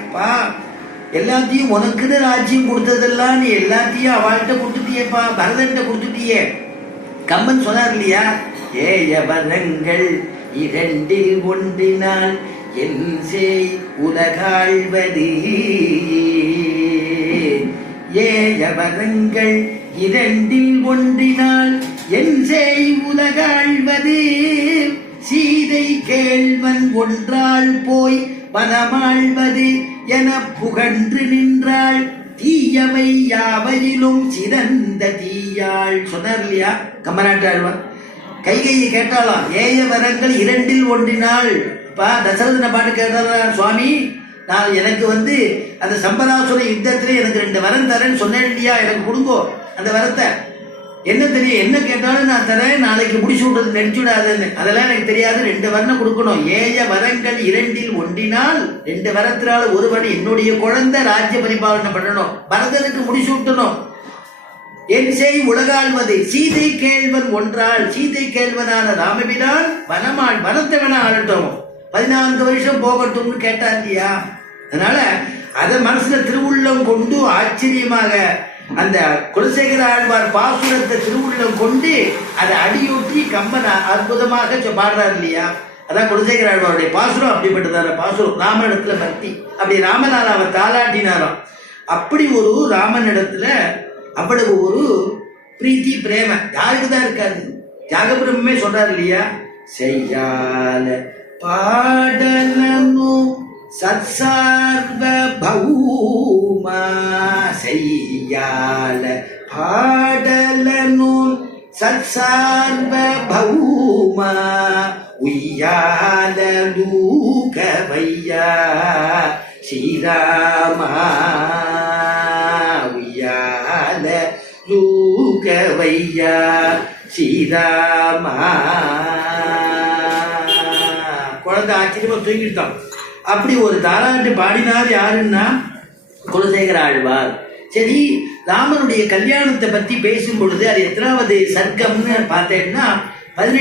அப்பா எல்லாத்தையும் உனக்குன்னு ராஜ்யம் கொடுத்ததெல்லாம் நீ எல்லாத்தையும் அவள்கிட்ட கொடுத்துட்டியேப்பா, பரதன்ட்ட கொடுத்துட்டியே. கம்பன் சொன்னார் இல்லையா, ஏயவரங்கள் இரண்டில் ஒன்றினால் என் செய் உலகாழ்வது. ஏயவரங்கள் இரண்டில் ஒன்றினால் என் செய் உலகாழ்வது. சீதை கேள்வன் ஒன்றால் போய் மனமாழ்வது என புகன்று நின்றாள். தீயவை யாவையிலும் சிறந்த தீயாள். சொன்னார் இல்லையா கம்பநாட்டாழ்வார். கைகையை கேட்டாலாம், ஏய வரங்கள் இரண்டில் ஒன்றினால். தசரதன பாட்டு கேட்டாரா, சுவாமி நான் எனக்கு அந்த சம்பராசுர யுத்தத்திலே எனக்கு 2 வரம் தரேன்னு சொன்னேன் இல்லையா, எனக்கு கொடுங்கோ அந்த வரத்தை. என்ன தெரியும், என்ன கேட்டாலும் நான் தரேன், நாளைக்கு முடிச்சு விடுறது நடிச்சுடாதுன்னு. அதெல்லாம் எனக்கு தெரியாது, 2 வரம் கொடுக்கணும். ஏய வரங்கள் இரண்டில் ஒன்றினால் 2 வரத்தினால ஒரு வரம் என்னுடைய குழந்தை ராஜ்ய பரிபாலனை பண்ணணும், பரதனுக்கு முடிச்சு விட்டணும். என் செய் உலகாழ்வது. சீதை கேள்வன் ஒன்றால், சீதை கேள்வனான ராமபிரான் வனத்தை வேணா ஆளட்டும், 14 வருஷம் போகட்டும்னு கேட்டார் இல்லையா. அதனால அதை மனசுல திருவுள்ளம் கொண்டு ஆச்சரியமாக அந்த குலசேகர ஆழ்வார் பாசுரத்தை திருவுள்ளம் கொண்டு அதை அடியூற்றி கம்பன் அற்புதமாக பாடுறார் இல்லையா. அதான் குலசேகர ஆழ்வாருடைய பாசுரம் அப்படிப்பட்டதான பாசுரம். ராமனிடத்துல பக்தி, அப்படி ராமனால் அவர் தாளாட்டினாராம். அப்படி ஒரு ராமனிடத்துல அவ்வளவு ஒரு பிரீத்தி பிரேம யாருக்குதான் இருக்காது. தியாகபுரமே சொல்றாரு இல்லையா, செய்யால பாடலனு சத்சார்வ பௌமா. செய்யால பாடலனு சத்சார்வ பௌமா. உய்யால லூகவையா ஸ்ரீராமா. உய்யால லூகவையா ஸ்ரீராமா. குழந்தை ஆச்சரியமா தூங்கிட்டான். அப்படி ஒரு தாலாட்டு பாடினார் யாருன்னா குலசேகர ஆழ்வார். சரி, ராமனுடைய கல்யாணத்தை பத்தி பேசும் பொழுது அது எத்தனாவது சர்க்கம்னு பார்த்தேன்னா 18